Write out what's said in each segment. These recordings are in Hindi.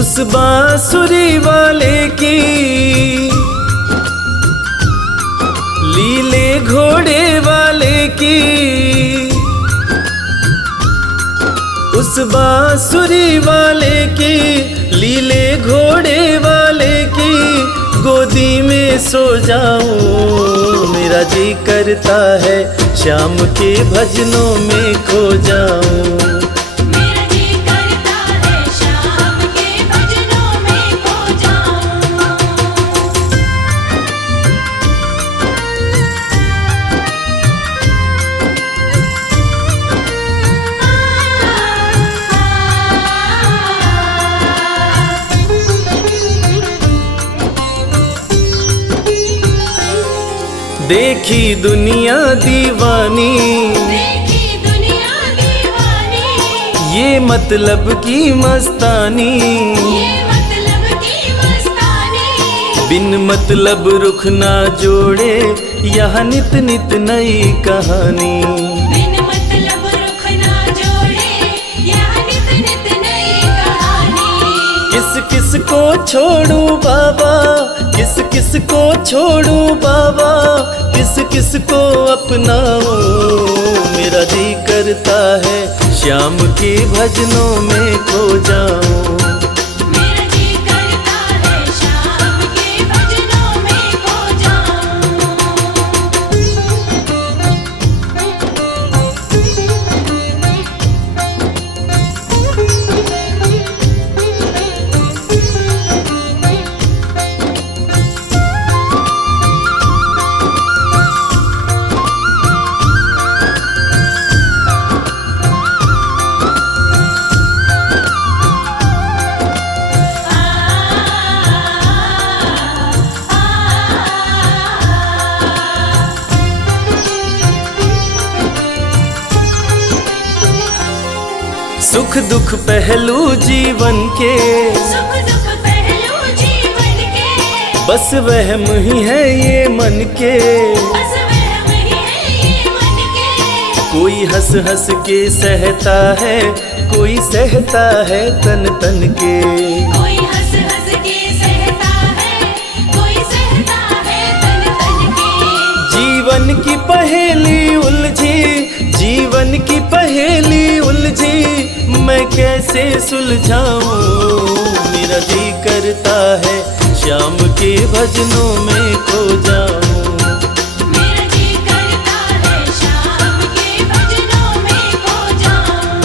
उस बांसुरी वाले की लीले घोड़े वाले की, उस बांसुरी वाले की लीले घोड़े वाले की गोदी में सो जाऊं। मेरा जी करता है श्याम के भजनों में खो जाऊं। मेरा जी करता है श्याम के भजनों में खो जाऊं। देखी दुनिया दीवानी, देखी दुनिया दीवानी, ये मतलब की मस्तानी, ये मतलब की मस्तानी। बिन मतलब रुख ना जोड़े यहाँ नित नित नई कहानी। बिन मतलब रुख ना जोड़े यहाँ नित नित नई कहानी। किस किस को छोड़ूं बाबा, किस किस को छोड़ूं बाबा, किस किस को अपनाऊं। मेरा जी करता है श्याम के भजनों में खो जाऊं। मेरा जी करता है श्याम के भजनों में खो जाऊं। सुख दुख पहलू जीवन के, सुख दुख पहलू जीवन के, बस वहम ही है ये मन के। बस वहम ही है ये मन के। कोई हंस हंस के सहता है, कोई सहता है तन तन के। कोई हंस हंस के सहता है, कोई सहता है तन तन के। जीवन की पहेली उलझी, जीवन की पहेली उलझी, मैं कैसे सुलझाऊं। मेरा जी करता है श्याम के भजनों में खो जाऊं। मेरा जी करता है श्याम के भजनों में खो जाऊं।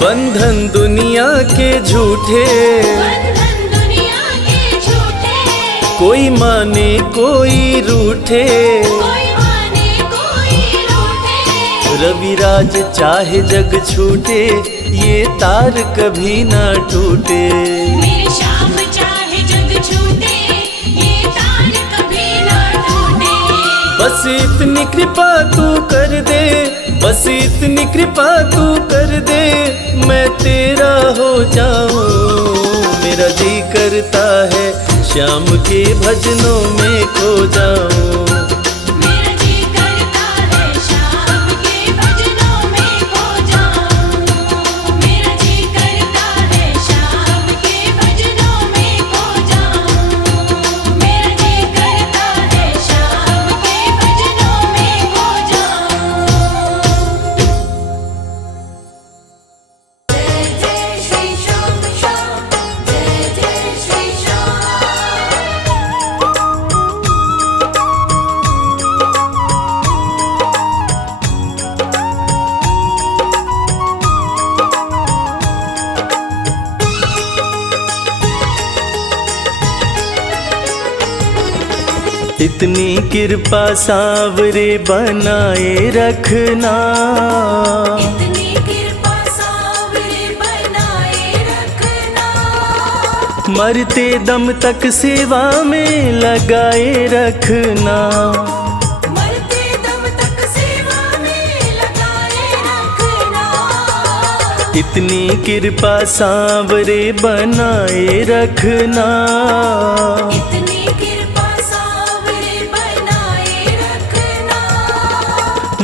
बंधन दुनिया के झूठे, बंधन दुनिया के झूठे, कोई माने कोई रूठे। कोई माने कोई रूठे। रविराज चाहे जग छूटे, ये तार कभी ना टूटे। मेरे श्याम चाहे जग छूटे, ये तार कभी ना टूटे। बस इतनी कृपा तू कर दे, बस इतनी कृपा तू कर दे, मैं तेरा हो जाऊं। मेरा जी करता है श्याम के भजनों में खो जाऊं। मेरा जी करता है श्याम के भजनों में खो जाऊं। मेरा जी करता है श्याम के भजनों में खो जाऊं। मेरा जी करता है श्याम के भजनों में खो जाऊं। जय जय श्री श्याम श्याम, जय जय श्री श्याम। इतनी कृपा सांवरे बनाए रखना, इतनी कृपा सांवरे बनाए रखना। मरते दम तक सेवा में लगाए रखना। मरते दम तक सेवा में लगाए रखना। इतनी कृपा सांवरे बनाए रखना, इतनी कृपा सांवरे बनाए रखना।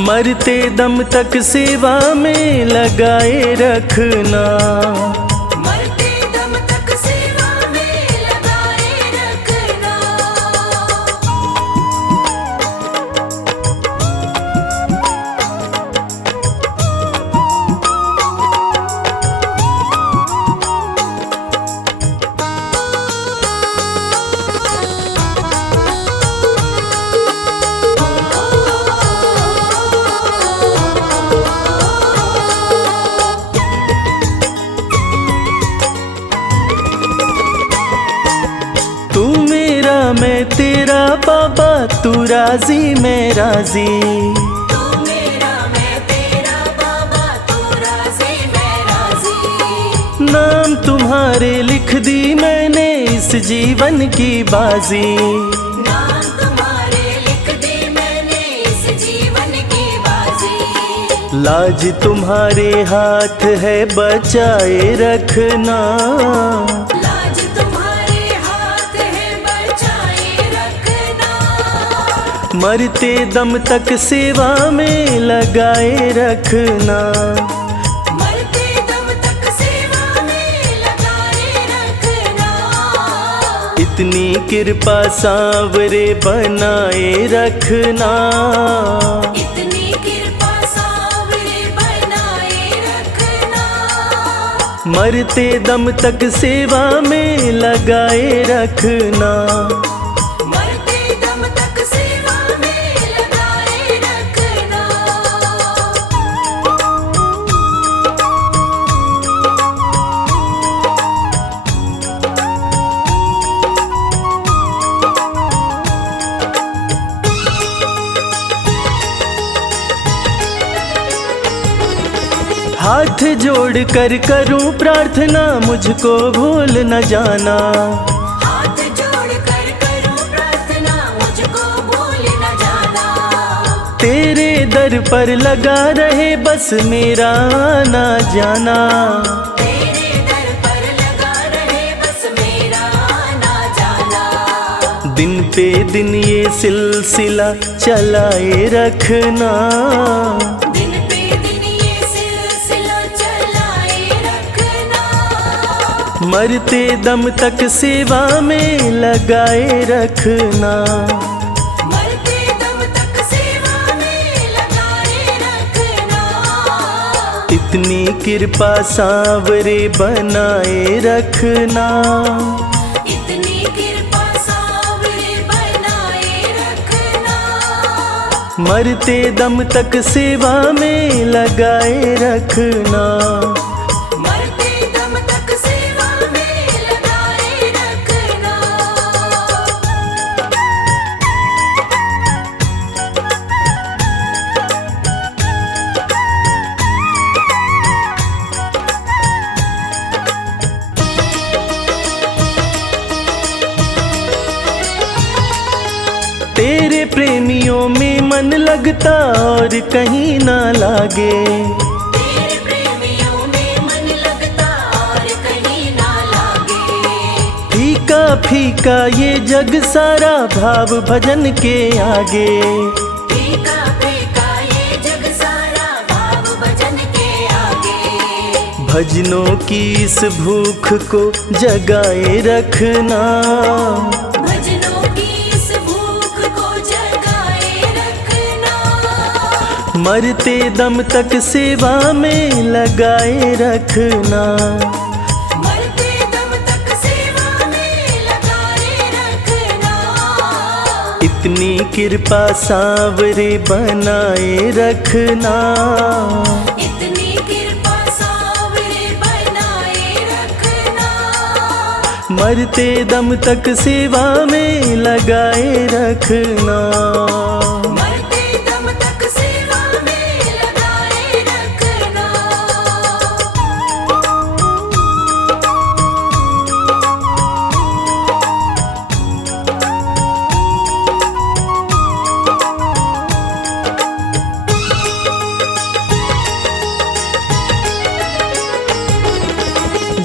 मरते दम तक सेवा में लगाए रखना, मरते दम तक सेवा में लगाए रखना। तू मेरा मैं तेरा बाबा, तू राजी मैं राजी। तू मेरा मैं तेरा बाबा, तू राजी मैं राजी। नाम तुम्हारे लिख दी मैंने इस जीवन की बाजी, नाम तुम्हारे लिख दी मैंने इस जीवन की बाजी। लाज तुम्हारे हाथ है बचाए रखना, लाज तुम्हारे हाथ है बचाए रखना। मरते दम तक सेवा में लगाए रखना, मरते दम तक सेवा में लगाए रखना। इतनी कृपा सांवरे बनाए रखना, इतनी कृपा सांवरे बनाए रखना। मरते दम तक सेवा में लगाए रखना। मरते दम तक सेवा में लगाए रखना। हाथ जोड़ कर करूं प्रार्थना, मुझको भूल न जाना, हाथ जोड़ कर करूं प्रार्थना, मुझको भूल न जाना। तेरे दर पर लगा रहे बस मेरा आना जाना। तेरे दर पर लगा रहे बस मेरा आना जाना। दिन पे दिन ये सिलसिला चलाए रखना, दिन पे दिन ये सिलसिला चलाए रखना। मरते दम तक सेवा में लगाए रखना। मरते दम तक सेवा में लगाए रखना। इतनी कृपा सांवरे बनाए रखना, इतनी कृपा सांवरे बनाए रखना। मरते दम तक सेवा में लगाए रखना। मरते दम तक सेवा में लगाए रखना। तेरे प्रेमियों में मन लगता और कहीं ना लागे, तेरे प्रेमियों में मन लगता और कहीं ना लागे। फीका फीका ये जग सारा भाव भजन के आगे। फीका फीका ये जग सारा भाव भजन के आगे। भजनों की इस भूख को जगाए रखना, भजनों की इस भूख को जगाए रखना। मरते दम तक सेवा में लगाए रखना। मरते दम तक सेवा में लगाए रखना। इतनी कृपा सांवरे बनाए रखना, इतनी कृपा सांवरे बनाए रखना। मरते दम तक सेवा में लगाए रखना। मरते दम तक सेवा में लगाए रखना।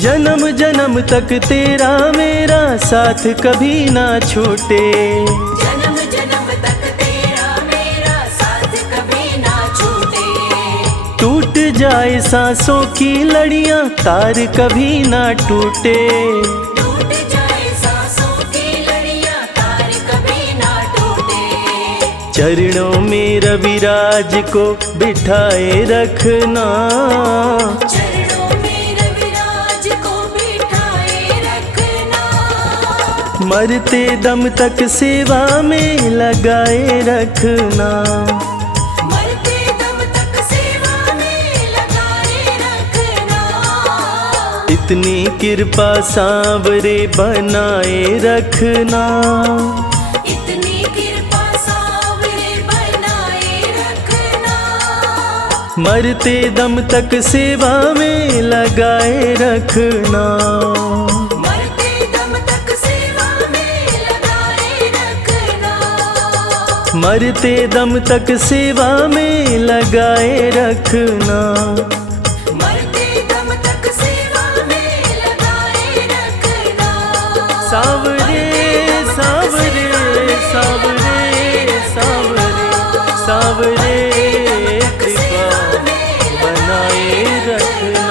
जन्म जन्म तक तेरा मेरा साथ कभी ना छूटे। जन्म जन्म तक तेरा मेरा साथ कभी ना छूटे। टूट जाए सांसों की लड़ियां तार कभी ना टूटे। टूट जाए सांसों की लड़ियां तार कभी ना टूटे। चरणों में रविराज को बिठाए रखना। चरणों में रविराज को बिठाए रखना। मरते दम तक सेवा में लगाए रखना। मरते दम तक सेवा में लगाए रखना। इतनी कृपा सांवरे बनाए रखना। इतनी कृपा सांवरे बनाए रखना। मरते दम तक सेवा में लगाए रखना। मरते दम तक सेवा में लगाए रखना। मरते दम तक सेवा में लगाए रखना। मरते दम तक सेवा में लगाए रखना। सांवरे सांवरे सांवरे सांवरे सांवरे कृपा बनाए रखना।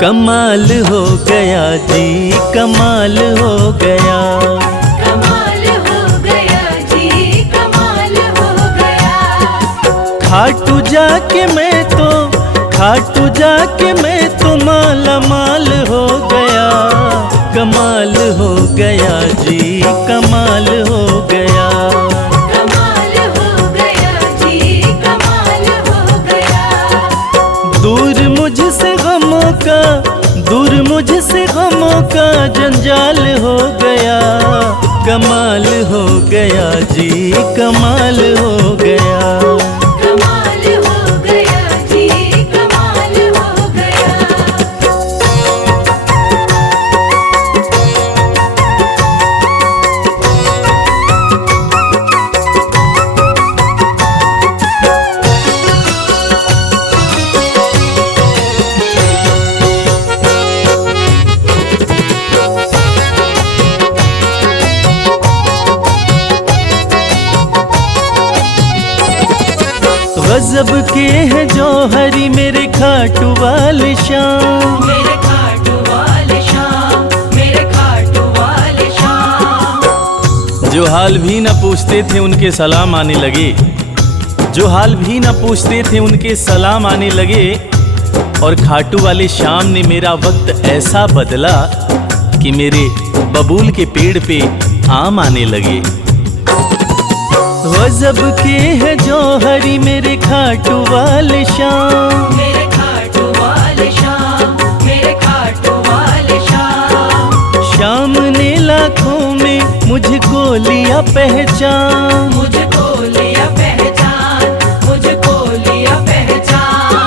कमाल हो गया जी, कमाल हो गया। कमाल हो गया जी, कमाल हो गया। खाटू जाके मैं तो, खाटू जाके मैं तो माला माल हो गया। कमाल हो गया जी, कमाल हो गया। कमाल हो गया जी, कमाल हो गया। दूर मुझसे गमों का, दूर मुझसे गमों का जंजाल हो गया। कमाल हो गया जी, कमाल हो गया। कमाल हो गया जी, कमाल हो गया। गजब के हैं जौहरी मेरे खाटू वाले शाम। मेरे खाटू वाले शाम, मेरे खाटू वाले शाम। जो हाल भी न पूछते थे उनके सलाम आने लगे। जो हाल भी न पूछते थे उनके सलाम आने लगे। और खाटू वाले शाम ने मेरा वक्त ऐसा बदला कि मेरे बबूल के पेड़ पे आम आने लगे। गजब के है जौहरी मेरे खाटू वाले शाम। मेरे खाटू वाले शाम, मेरे खाटू वाले शाम। शाम ने लाखों में मुझको लिया पहचान। मुझको लिया पहचान, मुझको लिया पहचान।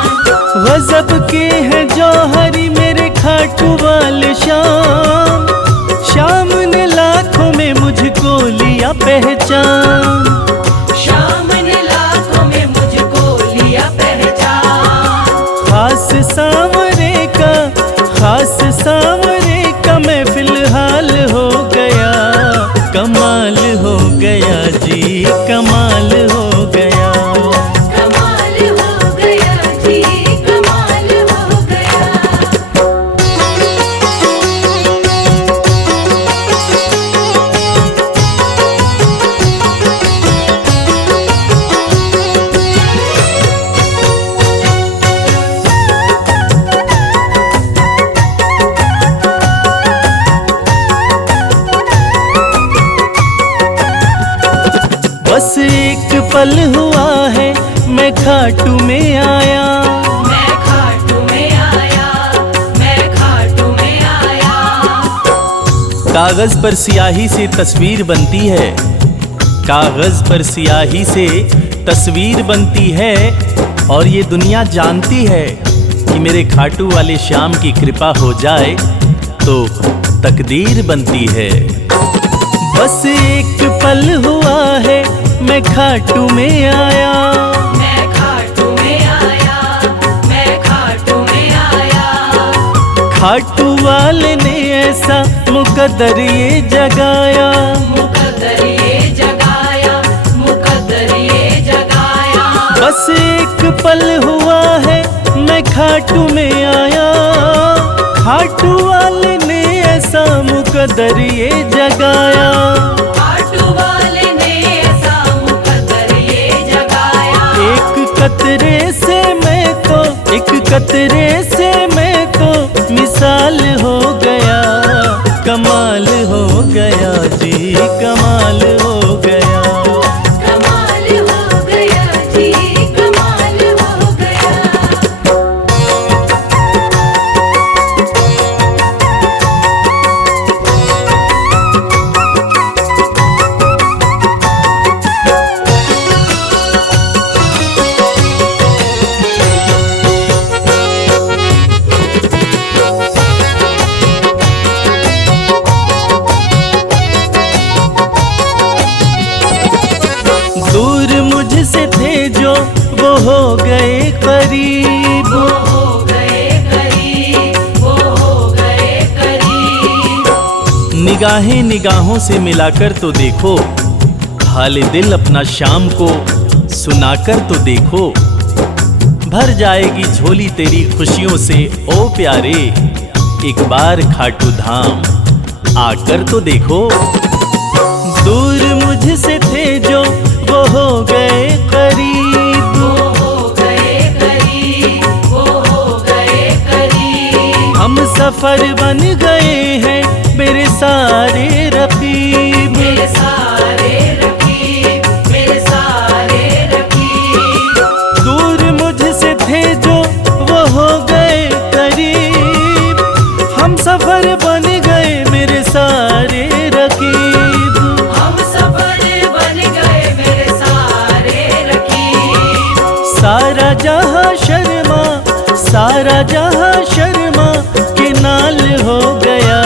गजब के है जौहरी मेरे खाटू वाले शाम। शाम ने लाखों में मुझको लिया पहचान। शाम ने लाखों में मुझको लिया पहचान। खास सांवरे का, खास सांवरे का मैं फिलहाल हो गया। कमाल हो गया जी, कमाल हो गया। कमाल हो गया जी, कमाल हो गया। बस एक पल हुआ है मैं खाटू में आया। मैं खाटू में आया, मैं खाटू में आया। कागज पर सियाही से तस्वीर बनती है। कागज पर सियाही से तस्वीर बनती है और ये दुनिया जानती है कि मेरे खाटू वाले श्याम की कृपा हो जाए तो तकदीर बनती है। बस एक पल हुआ है मैं खाटू में आया, मैं खाटू में आया, मैं खाटू में आया। खाटू वाले ने ऐसा मुकद्दर ये जगाया, मुकद्दर ये जगाया, मुकद्दर ये जगाया। बस एक पल हुआ है मैं खाटू में आया, खाटू वाले ने ऐसा मुकद्दर ये जगाया। खाटू वाले ने ऐसा मुकद्दर ये जगाया। एक कतरे से मैं तो, एक कतरे से मैं तो मिसाल हो गया, कमाल हो गया जी, कमाल हो गया। कमाल हो गया जी, कमाल हो गया। दूर मुझसे थे जो वो हो गए करीब, वो हो गए करीब, वो हो गए करीब। निगाहें निगाहों से मिलाकर तो देखो, हाले दिल अपना शाम को सुनाकर तो देखो। भर जाएगी झोली तेरी खुशियों से ओ प्यारे, एक बार खाटू धाम आकर तो देखो। दूर मुझसे थे जो वो हो गए करीब, वो हो गए करीब, वो हो गए करीब। हम सफर बन गए हैं मेरे सारे रकीब, मेरे सारे रकीब, मेरे सारे रकीब। दूर मुझसे थे जो वो हो गए करीब, हम सफर बन गए मेरे सारे रकीब। हम सफर बन गए मेरे सारे रकीब। सारा जहां शर्मा, सारा जहां शर्मा के नाल हो गया,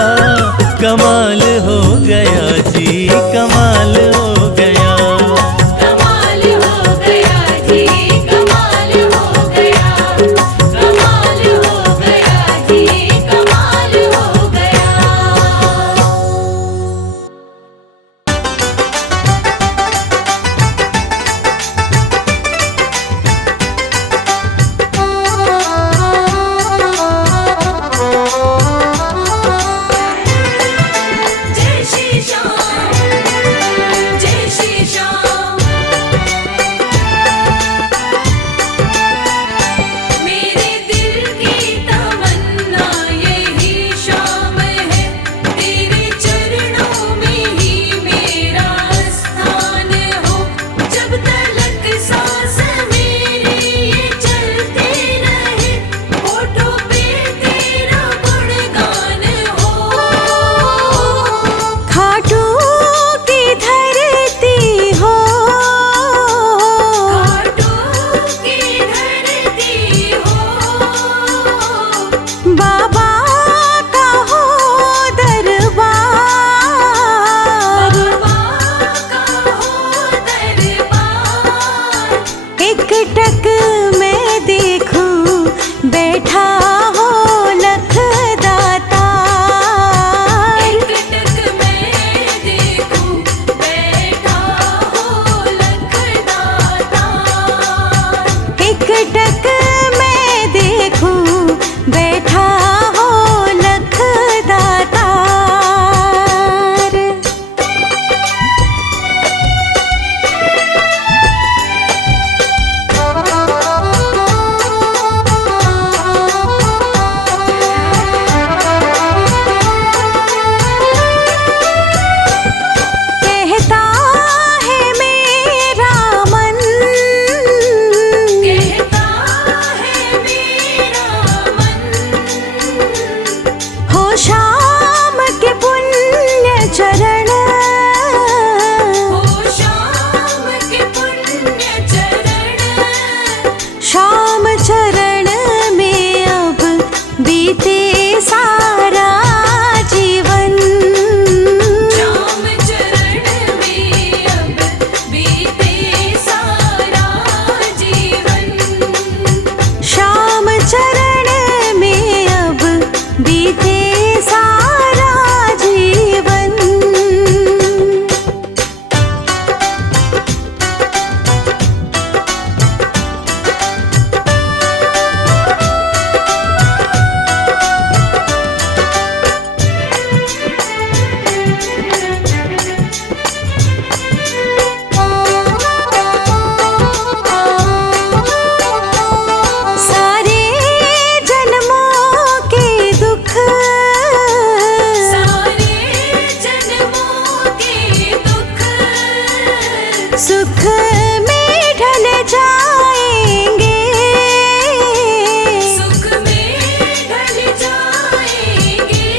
कमाल हो गया जी, कमाल हो गया। कमाल हो गया जी, कमाल हो गया। कमाल हो गया जी, कमाल हो गया। सारा जीवन। श्याम चरण में अब बीते सारा जीवन। श्याम चरण में अब बीते सारा जीवन। सारे जन्मों के दुख सारे जन्मों के दुख सुख में ढल जाएंगे। सुख में ढल जाएंगे।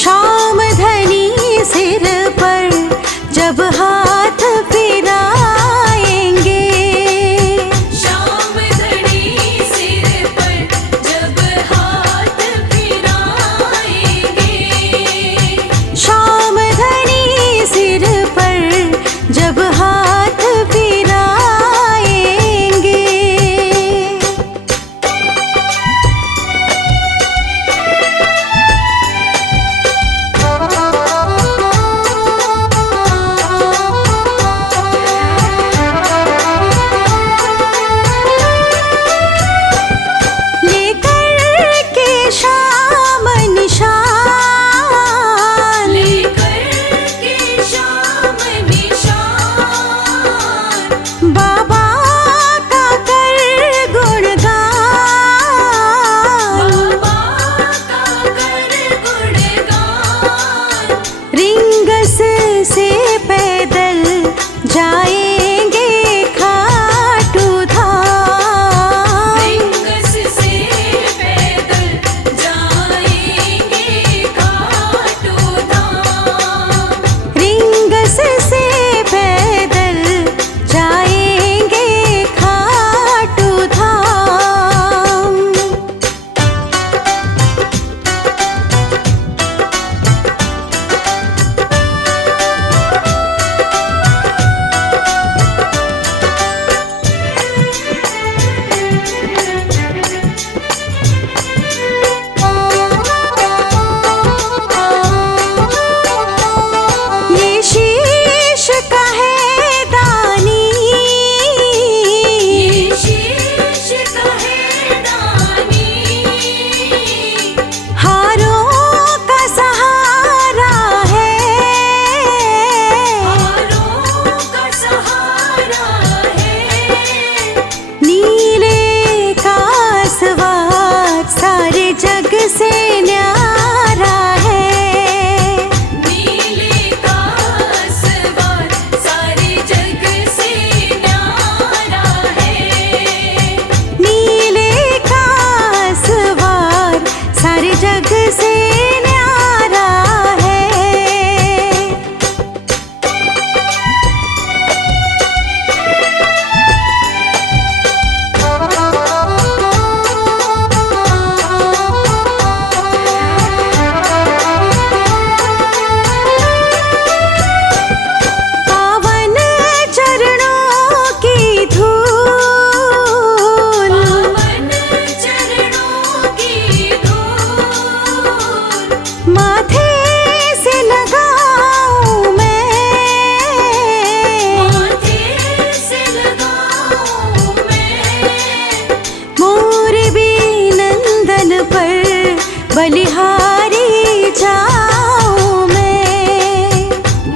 शाम धनी सिर पर जब हाथ फिराएंगे। श्याम धनी सिर पर जब हाथ फिराएंगे। शाम धनी सिर पर जब हाथ फिराएंगे। लेकर के शाम निशान लेकर के शाम निशान। बाबा का कर गुणगान। बाबा का कर गुणगान। रिंगस से पैदल जाएंगे खाटू धाम। रिंगस से पैदल जाएंगे खाटू धाम। रिंगस से पैदल जाएंगे खाटू धाम। ये शीश का है दानी। ये शीश का है दानी। हारों का सहारा है। हारों का सहारा है। नीले का सवार सारे जग से न्यारा है। नीले का सवार सारे जग से न्यारा है। नीले का सवार सारे जग से न्यारा है। पावन चरणों की धूल पावन चरणों की धूल। माथे से लगाऊं मैं। माथे से लगाऊं मैं। मोर भी नंदन पर बलिहारी जाऊं मैं।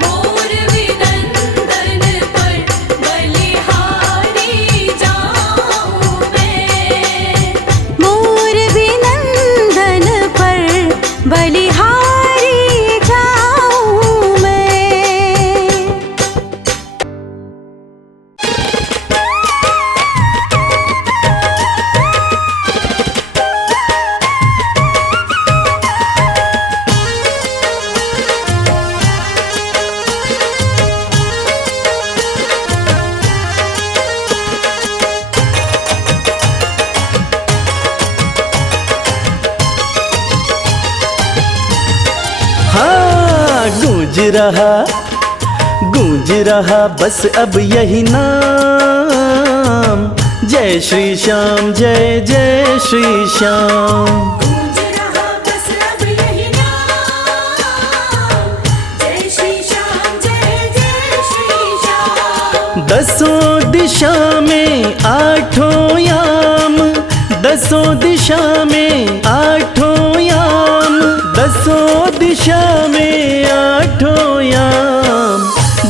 मोर विनंदन पर बलिहारी जाऊं मैं। मोर भी नंदन पर बलिहारी जाऊं मैं। गूंज रहा बस अब यही नाम, जय श्री श्याम, जय जय श्री श्याम। गूंज रहा बस अब यही नाम, जय श्री श्याम, जय जय श्री श्याम। दसों दिशा में आठों याम, दसों दिशा में आठों याम, दसों दिशा में आठों याम,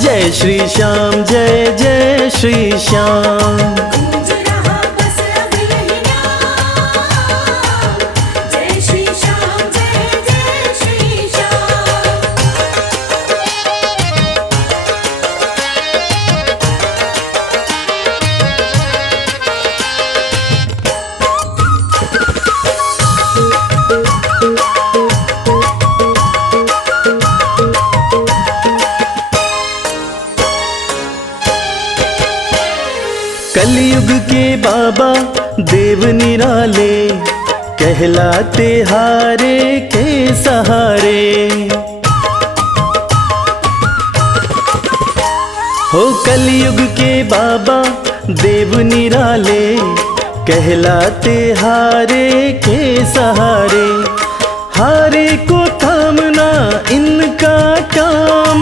जय श्री श्याम, जय जय श्री श्याम। गूंज रहा बस अब यही नाम, जय श्री श्याम, जय जय श्री श्याम। कलयुग के बाबा देव निराले, कहलाते हारे के सहारे। हो कलयुग के बाबा देव निराले, कहलाते हारे के सहारे। हारे को थामना इनका काम,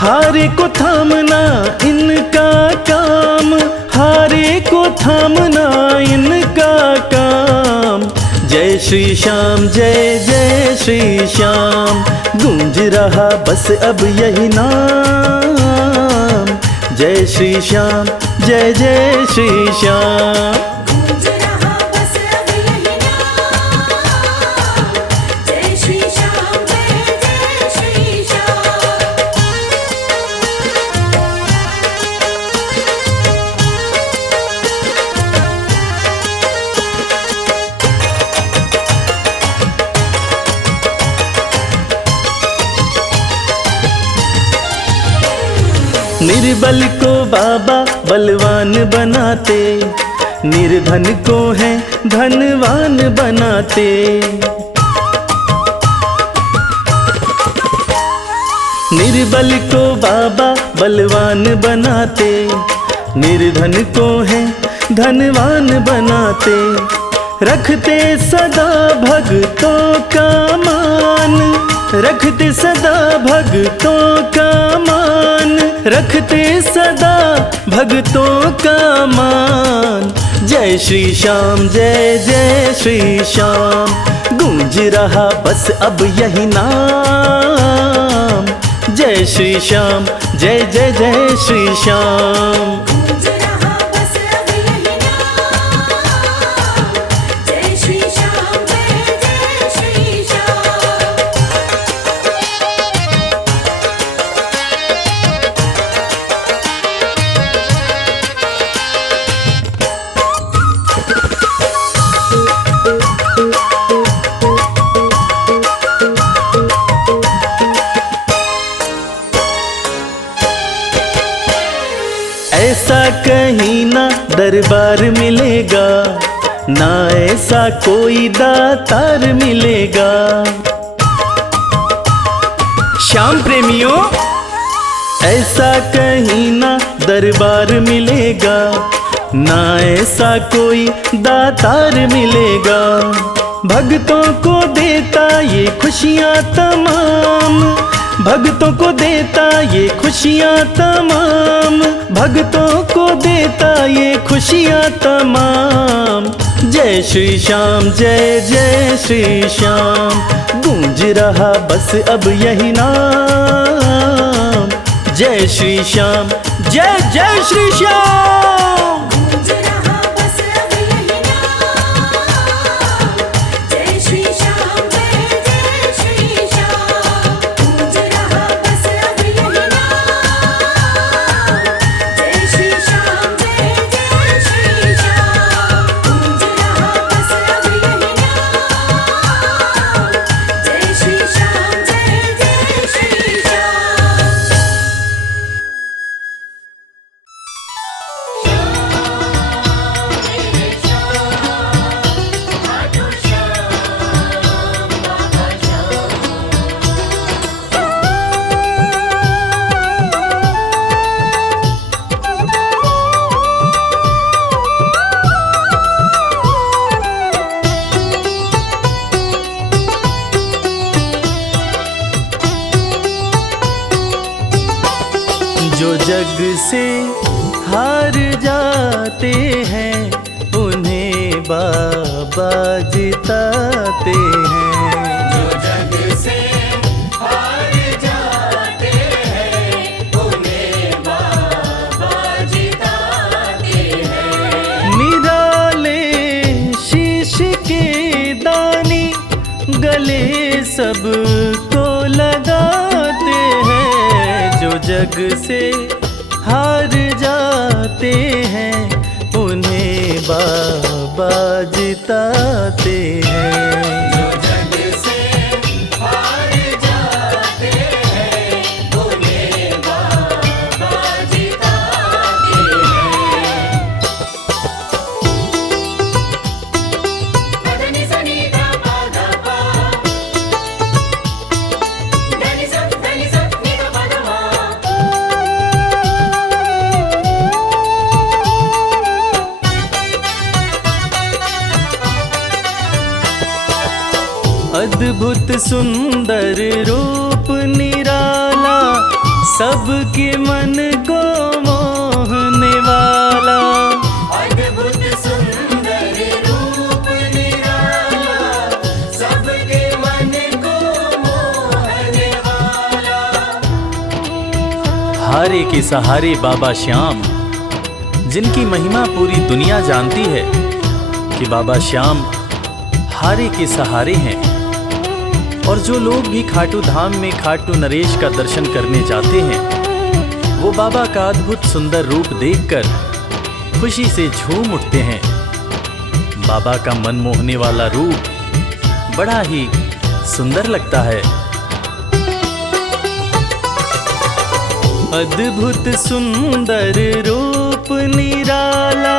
हारे को थामना इनका काम, हारे को थामना इनका काम। जय श्री श्याम, जय जय श्री श्याम। गूंज रहा बस अब यही नाम, जय श्री श्याम, जय जय श्री श्याम। गूंज रहा बस अब यही नाम, जय श्री श्याम, जय जय श्री श्याम। निर्बल को बाबा बलवान बनाते, निर्धन को है धनवान बनाते। निर्बल को बाबा बलवान बनाते, निर्धन को है धनवान बनाते। रखते सदा भक्तों का मान, रखते सदा भक्तों का मान, रखते सदा भक्तों का मान। जय श्री श्याम, जय जय श्री श्याम। गूंज रहा बस अब यही नाम, जय श्री श्याम, जय जय जय श्री श्याम। गूंज रहा बस अब यही नाम, जय श्री श्याम, जय जय श्री श्याम। ऐसा कहीं ना दरबार मिलेगा, ना ऐसा कोई दातार मिलेगा। श्याम प्रेमियों, ऐसा कहीं ना दरबार मिलेगा, ना ऐसा कोई दातार मिलेगा। भक्तों को देता ये खुशियाँ तमाम, भक्तों को देता ये खुशियाँ तमाम, भक्तों को देता ये खुशियाँ तमाम। जय श्री श्याम, जय जय श्री श्याम। गूंज रहा बस अब यही नाम, जय श्री श्याम, जय जय श्री श्याम। गूंज रहा बस अब यही नाम, जय श्री श्याम, जय जय श्री श्याम। गूंज रहा बस अब यही नाम, जय श्री श्याम, जय जय श्री श्याम। गूंज रहा बस अब यही नाम, जय श्री श्याम, जय जय श्री श्याम। जग से हार जाते हैं उन्हें बाबा जिताते हैं। जो जग से हार जाते हैं उन्हें बाबा जिताते हैं। निराले शीश के दानी गले सबको लगाते हैं। जो जग से हार जाते हैं उन्हें बाबा जिताते हैं। जो जग से हार जाते हैं उन्हें बाबा जिताते हैं। पदनि सनि धा पा धा पा, धनि सा नि धा पा धा मा। अद्भुत सुंदर रूप निराला सबके मन को मोहने वाला। अद्भुत सुंदर रूप निराला सबके मन को मोहने वाला। हारे के सहारे बाबा श्याम, जिनकी महिमा पूरी दुनिया जानती है कि बाबा श्याम हारे के सहारे हैं। और जो लोग भी खाटू धाम में खाटू नरेश का दर्शन करने जाते हैं वो बाबा का अद्भुत सुंदर रूप देखकर खुशी से झूम उठते हैं। बाबा का मन मोहने वाला रूप बड़ा ही सुंदर लगता है। अद्भुत सुंदर रूप निराला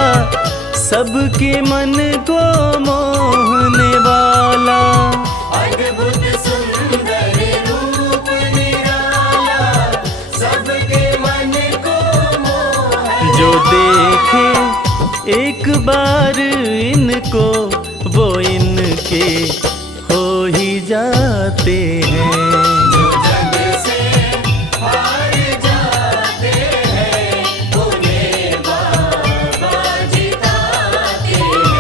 सबके मन को मोहने वाला। अद्भुत सुंदर रूप निराला सबके मन को मोहने। जो देखे एक बार इनको वो इनके हो ही जाते हैं। जो जग से हार जाते हैं उन्हें बाबा जिताते हैं।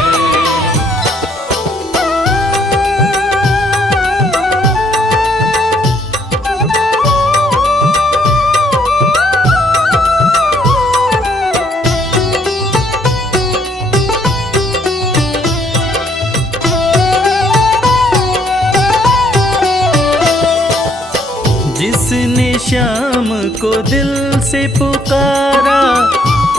जिसने श्याम को दिल से पुकारा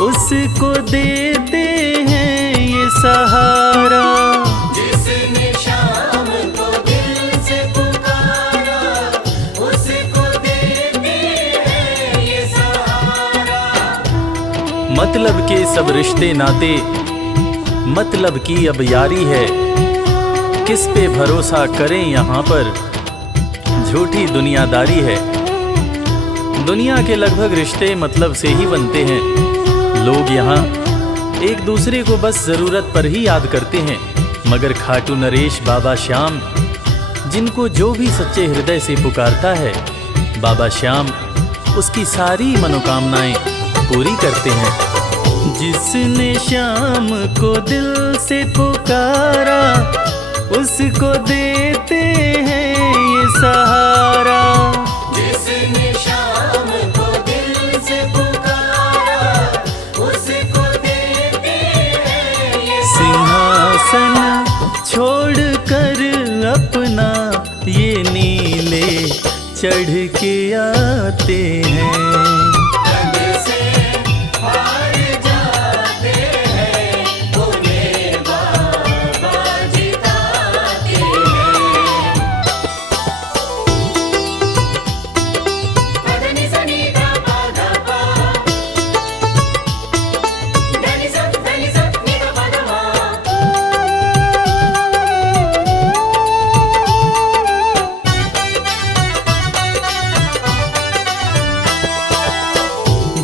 उसको देते हैं ये सहारा। जिसने शाम को दिल से पुकारा उसको देते हैं ये सहारा। मतलब के सब रिश्ते नाते मतलब की अब यारी है। किस पे भरोसा करें यहाँ पर झूठी दुनियादारी है। दुनिया के लगभग रिश्ते मतलब से ही बनते हैं। लोग यहाँ एक दूसरे को बस जरूरत पर ही याद करते हैं, मगर खाटू नरेश बाबा श्याम जिनको जो भी सच्चे हृदय से पुकारता है बाबा श्याम उसकी सारी मनोकामनाएं पूरी करते हैं। जिसने श्याम को दिल से पुकारा उसको देते हैं ये सहारा। जिसने शाम को दिल से पुकारा उसको देते हैं ये सिंहासन छोड़कर अपना ये नीले चढ़ के आते हैं। जग से हार जाते हैं उन्हें बाबा जिताते हैं। पदनि सनि धा पा धा पा, धनि सा नि धा पा धा मा।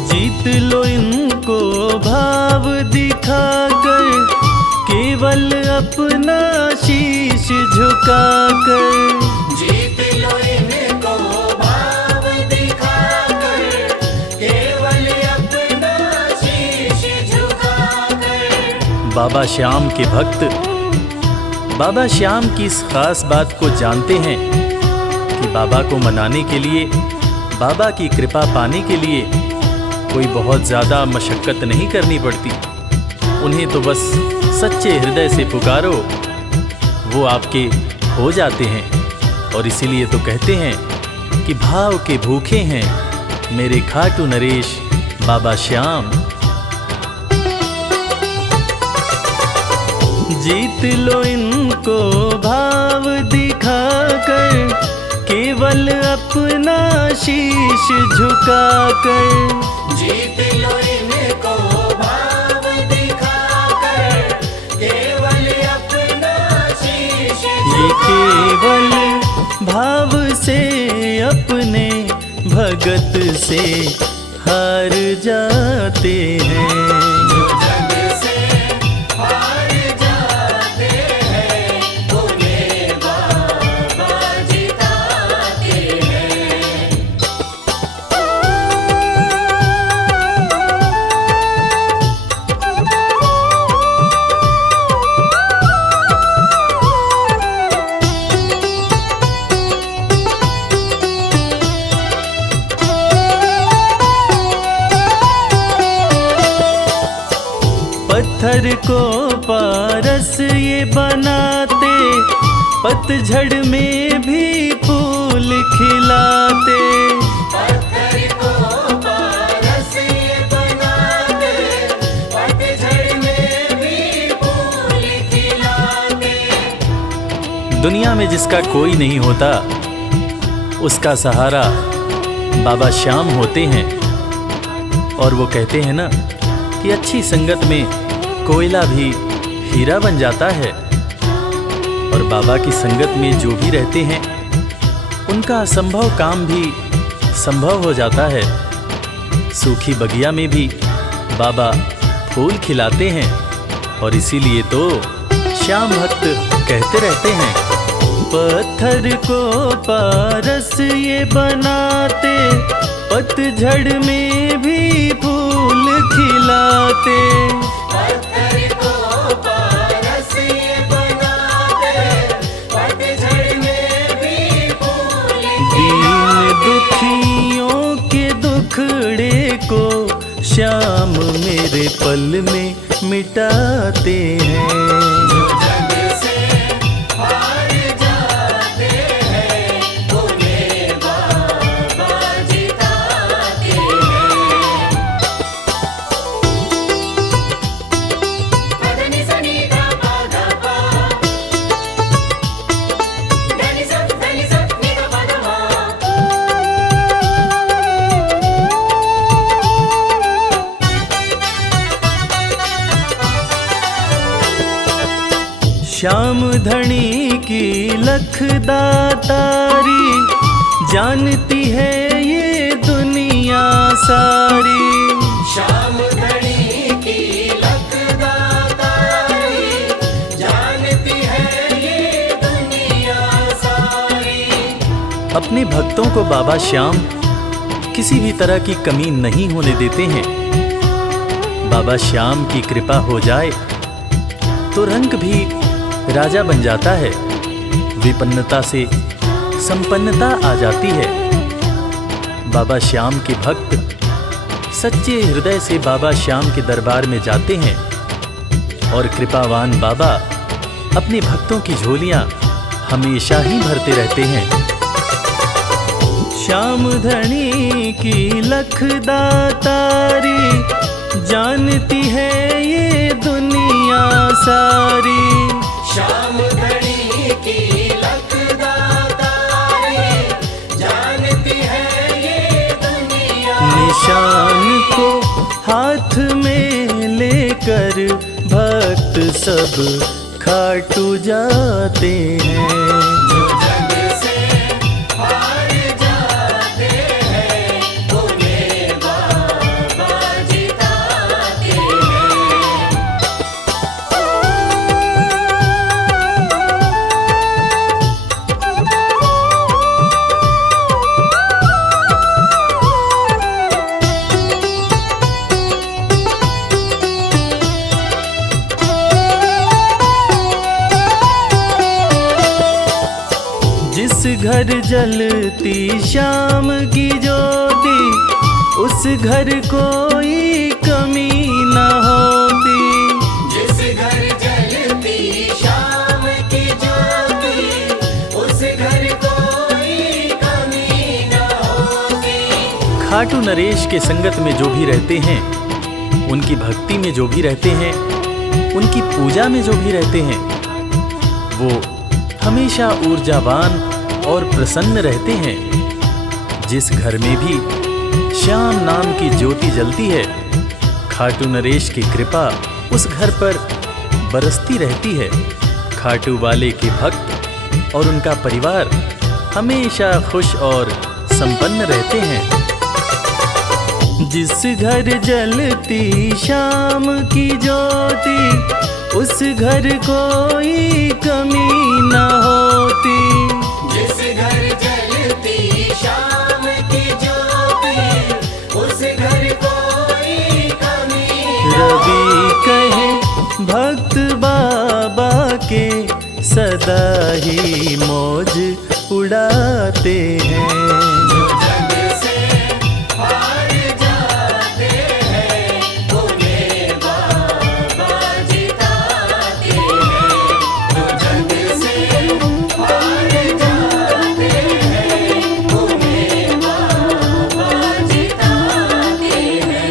जीत लो इनको भाव दिखाकर केवल अपना शीश झुकाकर। जीत लो इनको भाव दिखाकर केवल बाबा श्याम के भक्त बाबा श्याम की इस खास बात को जानते हैं कि बाबा को मनाने के लिए, बाबा की कृपा पाने के लिए कोई बहुत ज़्यादा मशक्क़त नहीं करनी पड़ती। उन्हें तो बस सच्चे हृदय से पुकारो, वो आपके हो जाते हैं। और इसीलिए तो कहते हैं कि भाव के भूखे हैं मेरे खाटू नरेश बाबा श्याम। जीत लो इनको भाव दिखाकर, केवल अपना शीश झुकाकर। जीत लो इनको भाव दिखाकर, केवल अपना शीश ये केवल भाव से अपने भगत से हार जाते हैं। जो जग से हार जाते हैं, उन्हें बाबा जिताते हैं। पत्थर को पारस ये बनाते, पतझड़ में भी फूल खिलाते। पत्थर को पारस ये बनाते, पतझड़ में भी फूल खिलाते। दुनिया में जिसका कोई नहीं होता, उसका सहारा बाबा श्याम होते हैं। और वो कहते हैं ना कि अच्छी संगत में कोयला भी हीरा बन जाता है। और बाबा की संगत में जो भी रहते हैं, उनका असंभव काम भी संभव हो जाता है। सूखी बगिया में भी बाबा फूल खिलाते हैं। और इसीलिए तो श्याम भक्त कहते रहते हैं, पत्थर को पारस ये बनाते, पतझड़ में भी फूल खिलाते। पत्थर को पारस ये बनाते, पतझड़ में भी फूल दीन दुखियों के दुखड़े को श्याम मेरे पल में मिटाते हैं। जो जग से हार जाते हैं, उन्हें बाबा जिताते हैं। पदनि सनि धा पा धा पा, धनि सा नि धा पा धा मा। श्याम धनी की लखदातारी, जानती है ये दुनिया सारी। श्याम धनी की लखदातारी, जानती है ये दुनिया सारी। अपने भक्तों को बाबा श्याम किसी भी तरह की कमी नहीं होने देते हैं। बाबा श्याम की कृपा हो जाए तो रंग भी राजा बन जाता है। विपन्नता से संपन्नता आ जाती है। बाबा श्याम के भक्त सच्चे हृदय से बाबा श्याम के दरबार में जाते हैं। और कृपावान बाबा अपने भक्तों की झोलियां हमेशा ही भरते रहते हैं। श्याम धनी की लखदातारी, जानती है ये दुनिया सारी। श्याम धनी की लखदातारी, जानती है ये दुनिया। निशान को हाथ में लेकर भक्त सब खाटू जाते हैं। जो जग से हार जाते हैं, उन्हें बाबा जिताते हैं। जिस घर जलती शाम की ज्योति उस घर कोई कमी न होती। जिस घर जलती शाम की ज्योति उस घर कोई कमी न होती। खाटू नरेश के संगत में जो भी रहते हैं, उनकी भक्ति में जो भी रहते हैं, उनकी पूजा में जो भी रहते हैं, वो हमेशा ऊर्जावान और प्रसन्न रहते हैं। जिस घर में भी श्याम नाम की ज्योति जलती है, खाटू नरेश की कृपा उस घर पर बरसती रहती है। खाटू वाले के भक्त और उनका परिवार हमेशा खुश और संपन्न रहते हैं। जिस घर जलती शाम की ज्योति उस घर कोई कमी न होती। जिस घर जलती शाम की ज्योति उस घर कोई कमी न रवि कहे भक्त बाबा के सदा ही मौज उड़ाते हैं। जो जग से हार जाते हैं उन्हें बाबा जिताते हैं। जो जग से हार जाते हैं उन्हें बाबा जिताते हैं।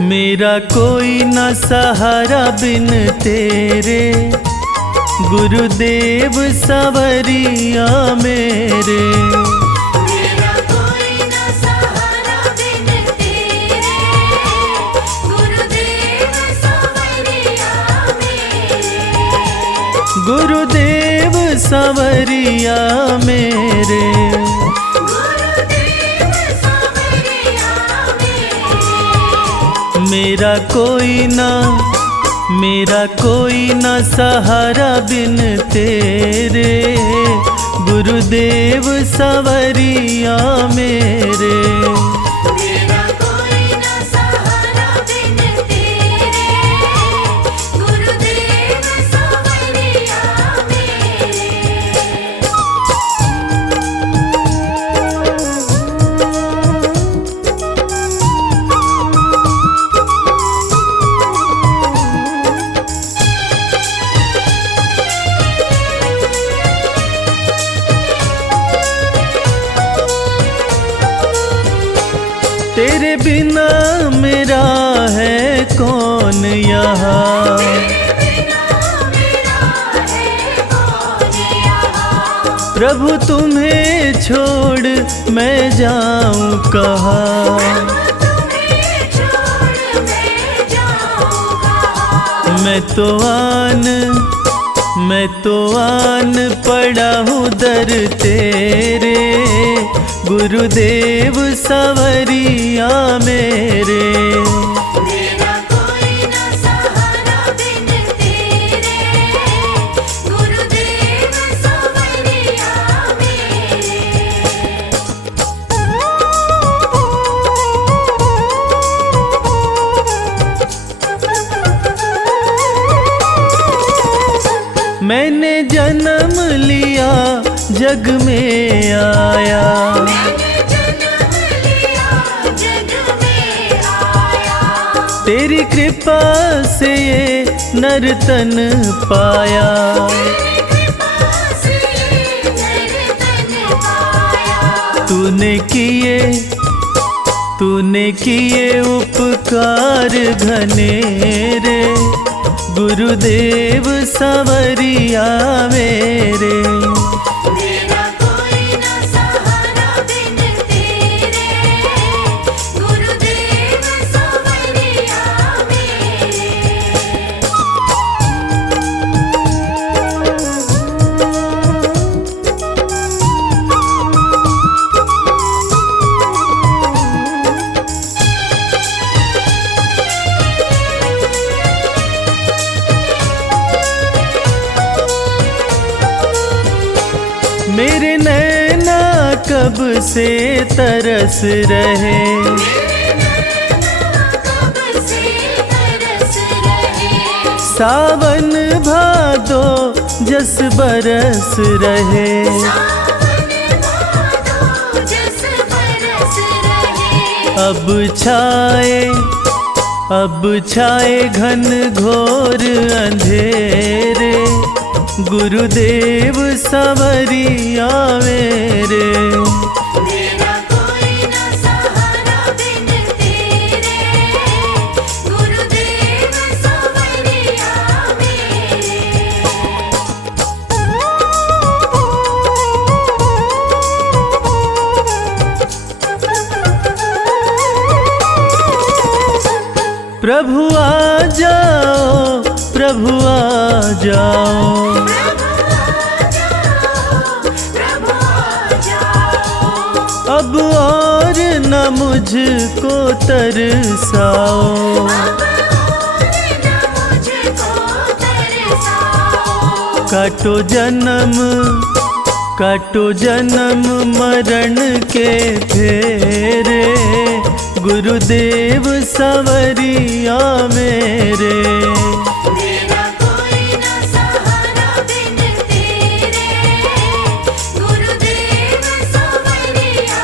मेरा कोई न सहारा बिन तेरे, गुरुदेव सवरिया मेरे। मेरा कोई न सहारा बिन तेरे, गुरुदेव सवरिया मेरे। गुरुदेव सवरिया मेरे। गुरुदेव सवरिया मेरे। मेरा कोई न सहारा बिन तेरे, गुरुदेव सवरिया मेरे। मेरा कोई न सहारा बिन तेरे, गुरुदेव सवरिया मेरे। तेरे बिना मेरा है कौन यहाँ, प्रभु तुम्हें छोड़ मैं जाऊं कहाँ। मैं तो आन पड़ा हूँ दर तेरे, गुरुदेव सवरिया मेरे। मेरा कोई न सहारा बिन तेरे, गुरुदेव सवरिया मेरे। मैंने जन्म लिया जग में आया, मैंने जन्म लिया जग में आया। तेरी कृपा से ये नर्तन पाया। तेरी कृपा से नर्तन पाया। तूने किए उपकार घनेरे, गुरुदेव सवरिया मेरे। मेरा कोई न सहारा बिन तेरे, गुरुदेव सवरिया मेरे। मेरे नैना कब से तरस रहे, सावन भादो जस बरस रहे। अब छाए घन घोर अंधेरे, गुरुदेव सवरिया मेरे। मेरा कोई ना सहारा बिन तेरे, गुरुदेव सवरिया प्रभु आ जाओ, प्रभु आ जाओ, अब और न मुझको तरसाओ। काटो जन्म मरण के फेरे, गुरुदेव सवरिया मेरे। मेरा कोई ना सहारा बिन तेरे, गुरुदेव सवरिया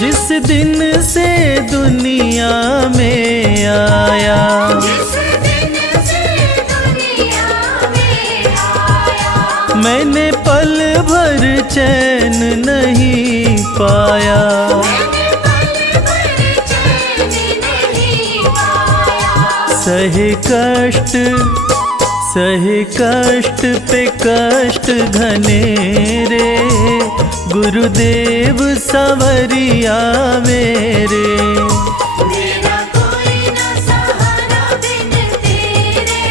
जिस दिन से दुनिया में आया, जिस दिन से दुनिया में आया, मैंने पल भर चैन नहीं पाया। मैंने पल भर चैन नहीं पाया। सहे कष्ट पे कष्ट घनेरे, गुरुदेव सवरिया मेरे। मेरा कोई ना सहारा बिन तेरे,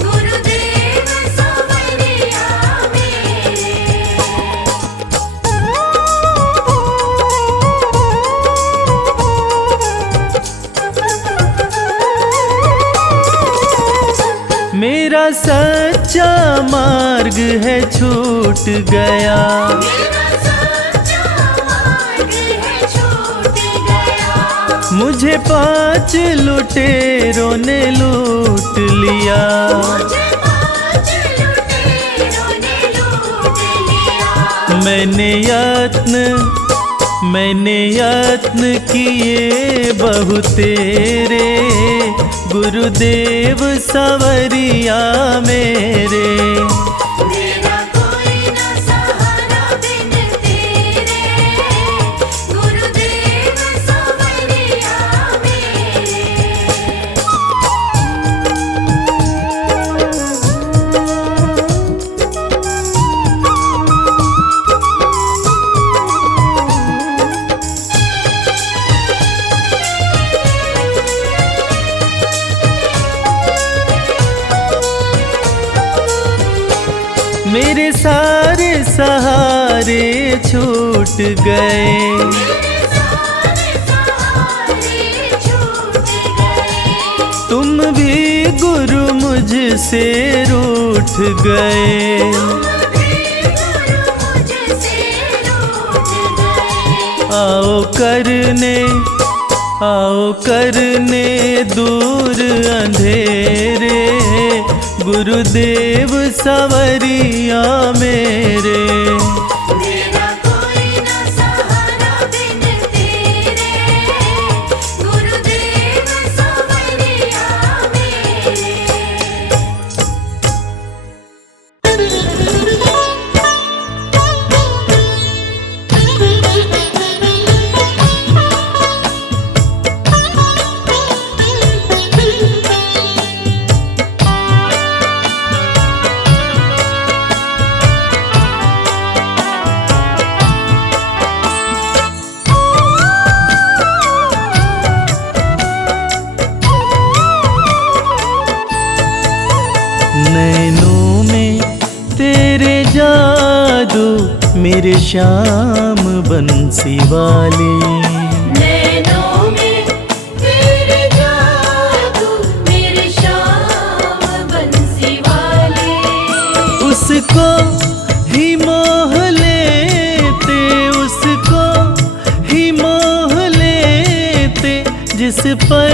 गुरुदेव सवरिया मेरा सच्चा मार्ग है छूट गया, मेरा सच्चा मार्ग है छूट गया। मुझे 5 लुटेरों ने लूट लिया। मुझे 5 लुटेरों ने लूट लिया। मैंने यत्न किए बहु तेरे, गुरुदेव सवरिया मेरे। मेरा कोई ना सहारा बिन तेरे, गुरुदेव सवरिया मेरे सारे सहारे छूट गए, मेरे सारे सहारे छूट गए। तुम भी गुरु मुझसे रूठ गए। तुम भी गुरु मुझसे रूठ गए। आओ करने दूर अंधेरे, गुरुदेव सवरिया मेरे। मेरा कोई ना सहारा बिन तेरे, गुरुदेव सवरिया मेरे श्याम बंसी वाले। नैनों में तेरे जादू मेरे श्याम बंसी वाले। उसको ही मोह लेते, उसको ही मोह लेते, जिस पर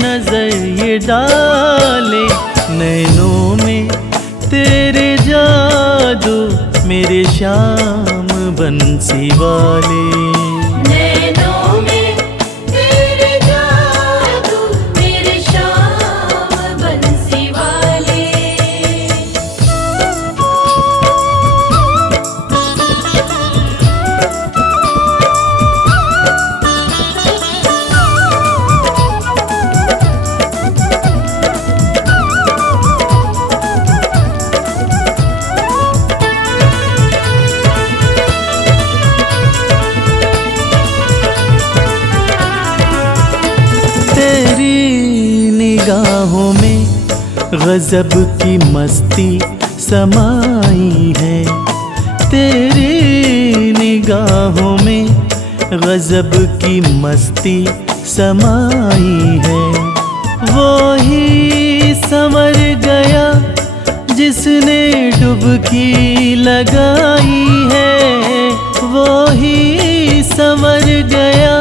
नजर ये डाले। नैनों में तेरे जादू मेरे श्याम बंसी वाले। नैनों में तेरे जादू मेरे श्याम बंसी वाले। तेरी निगाहों में गजब की मस्ती समाई है। तेरी निगाहों में गजब की मस्ती समाई है। वो ही संवर गया जिसने डुबकी लगाई है। वो ही संवर गया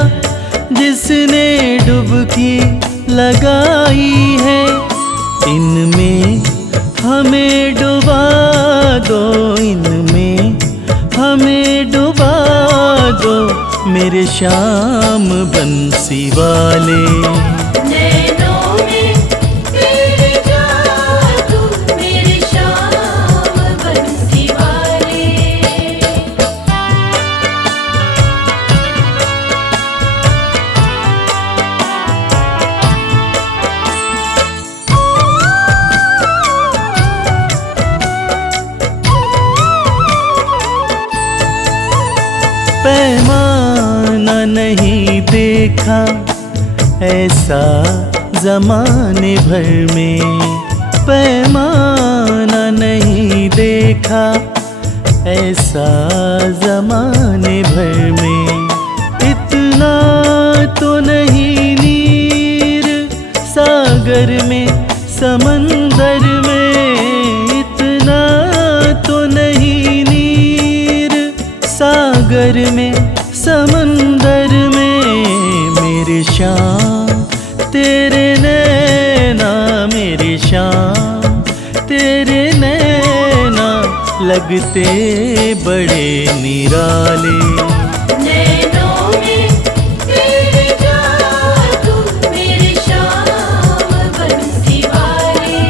जिसने डुबकी लगाई है। इनमें हमें डुबा दो, इनमें हमें डुबा दो, मेरे श्याम बंसी वाले। नैनों में तेरे जादू मेरे श्याम बंसी वाले। पैमाना नहीं देखा ऐसा जमाने भर में। पैमाना नहीं देखा ऐसा जमाने भर में। इतना तो नहीं नीर सागर में समंदर में। इतना तो नहीं नीर सागर में समंदर में। मेरे श्याम तेरे नैना, मेरे श्याम तेरे नैना लगते बड़े निराले। नैनों में तेरे जादू मेरे श्याम बंसी वाले।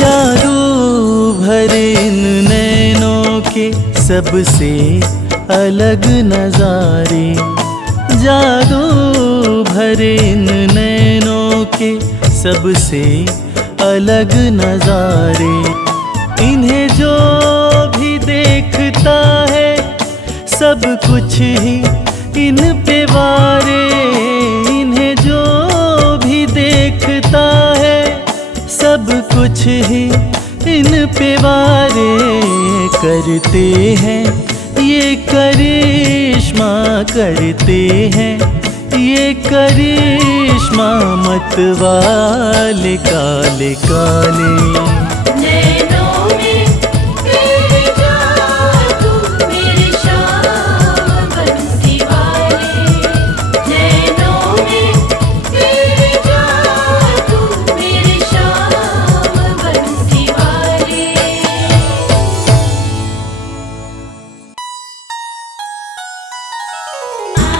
जादू भरे इन नैनों के सबसे अलग नजारे। जादू भरे इन नैनों के सबसे अलग नजारे। इन्हें जो भी देखता है सब कुछ ही इन पे वारे। इन्हें जो भी देखता है सब कुछ ही इन पे वारे। करते हैं ये करिश्मा, करते हैं ये करिश्मा मत वाले काले काले। नैनों में तेरे जादू मेरे श्याम बंसी वाले। नैनों में तेरे जादू मेरे श्याम बंसी वाले। आ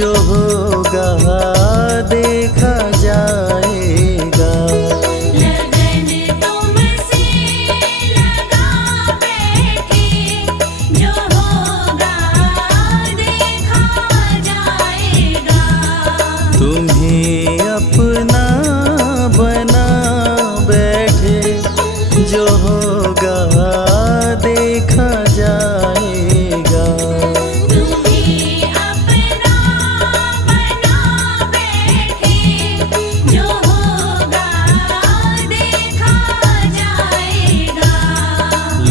जो होगा देखा जाएगा। लगन तुमसे लगा बैठे, जो होगा देखा जाएगा। तुम्हें अपना बना बैठे, जो होगा देखा जाएगा। तुम्हें अपना बना बैठे, जो होगा देखा जाएगा।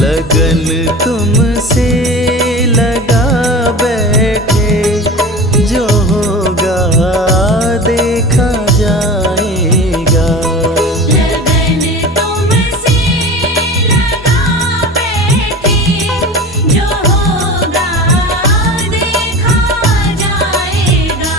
लगन तुमसे लगा बैठे, जो होगा देखा जाएगा। लगन तुमसे लगा बैठे, जो होगा देखा जाएगा।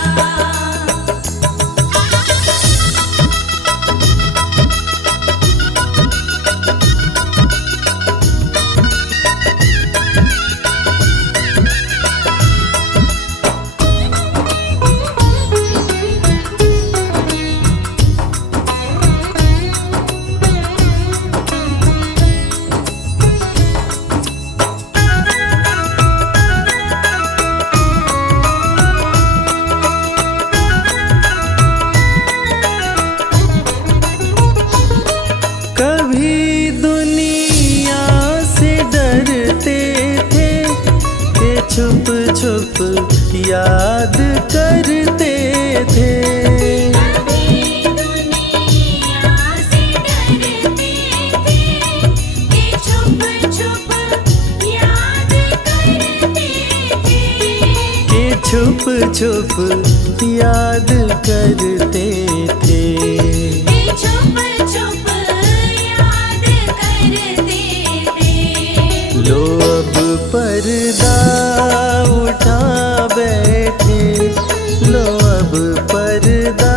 कभी दुनिया से डरते थे कि छुप छुप याद करते थे। कभी दुनिया से डरते थे कि छुप छुप याद करते थे। कि छुप छुप याद करते थे। कि छुप छुप याद करते थे। लो अब पर्दा उठा बैठे, लो अब पर्दा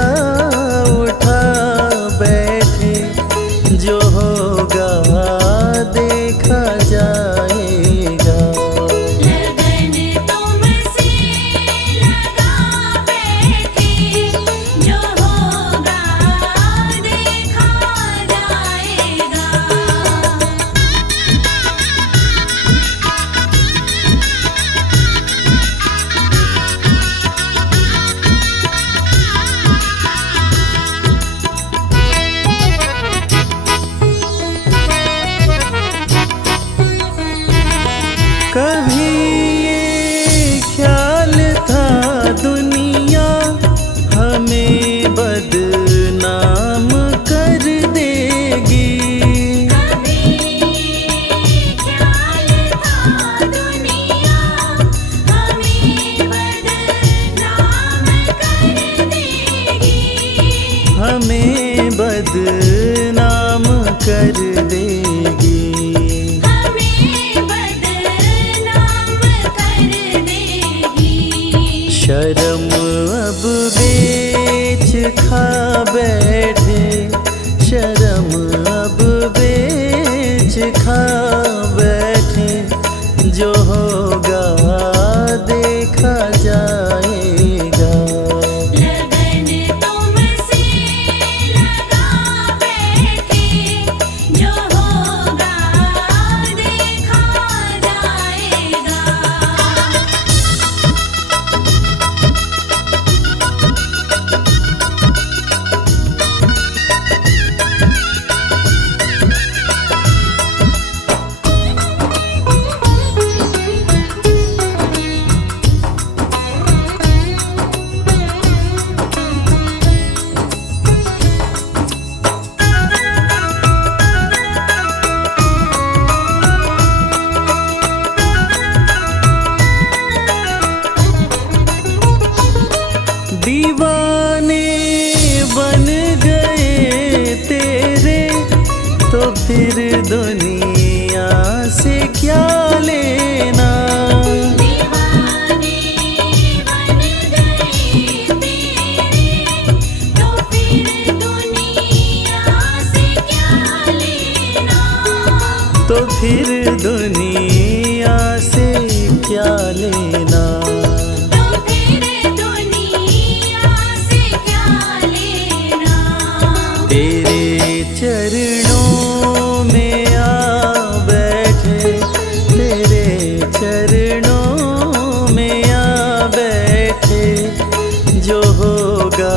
उठा बैठे, जो होगा देखा जाएगा। लगन तुमसे लगा बैठे, जो होगा देखा जाएगा। कभी ये ख्याल था दुनिया हमें बदनाम कर देगी। कभी ख्याल था दुनिया हमें बदनाम कर देगी। हमें बदनाम कर देगी। हमें बदनाम कर देगी। शर्म अब बेच खा बैठे, शर्म अब बेच खा बैठे, जो होगा देखा जाएगा। लगन तुमसे लगा बैठे, जो होगा देखा जाएगा। दीवाने बन गए तेरे, तो फिर दुनिया से क्या लेना। दीवाने बन गए तेरे, तो फिर दुनिया से क्या लेना। तो फिर दुनिया से क्या लेना। तो फिर दुनिया जो होगा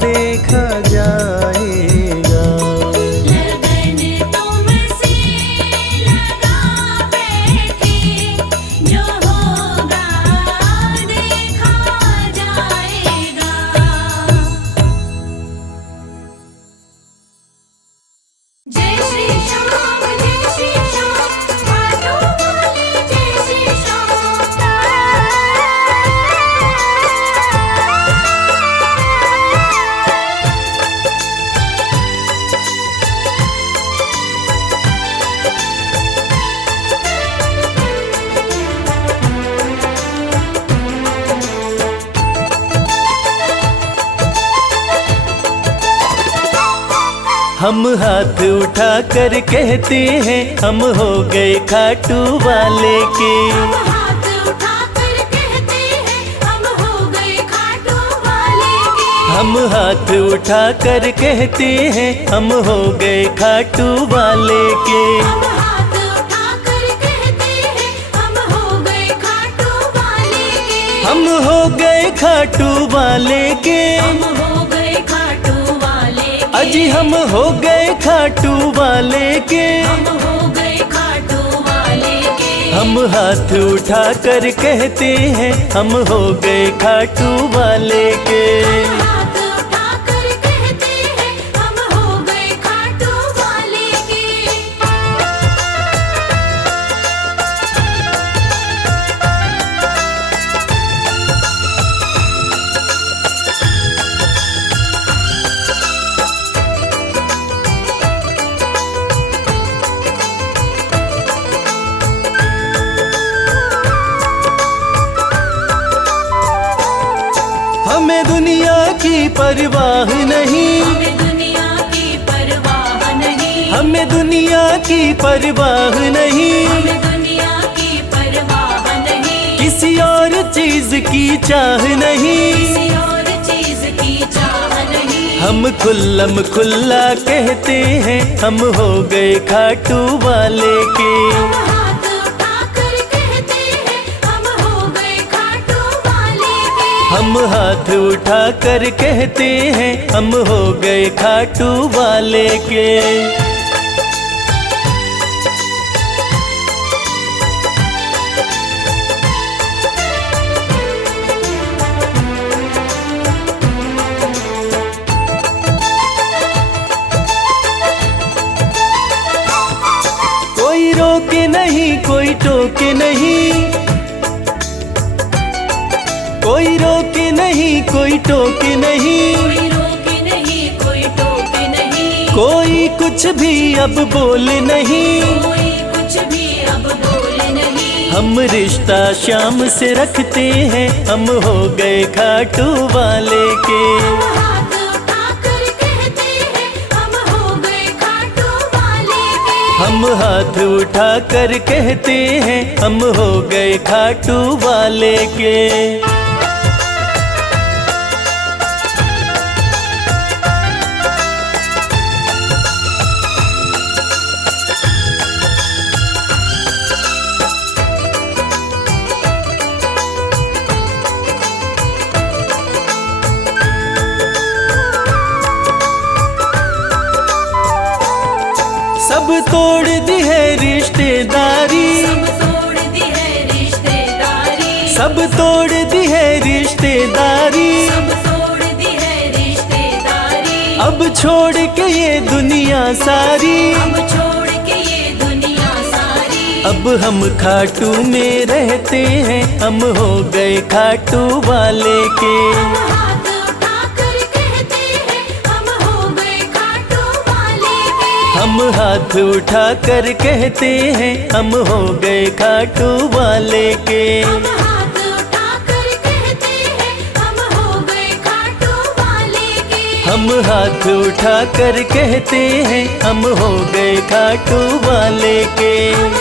देखा जाएगा। लगन तुमसे लगा बैठे, जो होगा देखा जाएगा। जय श्री श्याम, आटो वाले जय श्री हम हाथ उठा कर कहते हैं हम हो गए खाटू वाले के। हम हाथ उठाकर कहते हैं हम हो गए खाटू वाले के। हम हाथ उठा कर कहते हैं हम हो गए खाटू वाले के। हम हाथ उठाकर कहते हैं हम हो गए खाटू वाले के। हम हो गए खाटू वाले के। हम हो गए खाटू वाले के। अजी हम हो गए खाटू वाले के। हम हो गए खाटू वाले के। हम हाथ उठा कर कहते हैं हम हो गए खाटू वाले के। हम हाथ उठाकर कहते हैं हम हो गए खाटू वाले के। हमें दुनिया की परवाह नहीं। हमें दुनिया की परवाह नहीं। हमें दुनिया की परवाह नहीं। हमें दुनिया की परवाह नहीं। किसी और चीज की चाह नहीं। किसी और चीज की चाह नहीं। हम खुल्लम खुल्ला कहते हैं हम हो गए खाटू वाले के। हम हाथ उठाकर कहते हैं हम हो गए खाटू वाले के। हम हाथ उठा कर कहते हैं हम हो गए खाटू वाले के। कोई रोके नहीं कोई टोके नहीं। कोई रोके नहीं कोई टोके नहीं। कोई रोके नहीं कोई टोके नहीं। कोई कुछ भी अब बोले नहीं। कोई कुछ भी अब बोले नहीं। हम रिश्ता शाम से रखते हैं हम हो गए खाटू वाले के। हम हाथ उठाकर कहते हैं हम हो गए खाटू वाले के। हम हाथ उठा कर कहते हैं हम हो गए खाटू वाले के। सब तोड़ दी है रिश्तेदारी। सब तोड़ दी है रिश्तेदारी। सब तोड़ दी है रिश्तेदारी। सब तोड़ दी है रिश्तेदारी। अब छोड़ के ये दुनिया सारी। अब छोड़ के ये दुनिया सारी। अब हम खाटू में रहते हैं हम हो गए खाटू वाले के। हम हाथ उठाकर कहते हैं हम हो गए खाटू वाले के। हम हाथ उठा कर कहते हैं हम हो गए खाटू वाले के। हम हाथ उठाकर कहते हैं हम हो गए खाटू वाले के। हम हाथ उठा कर कहते हैं हम हो गए खाटू वाले के। हम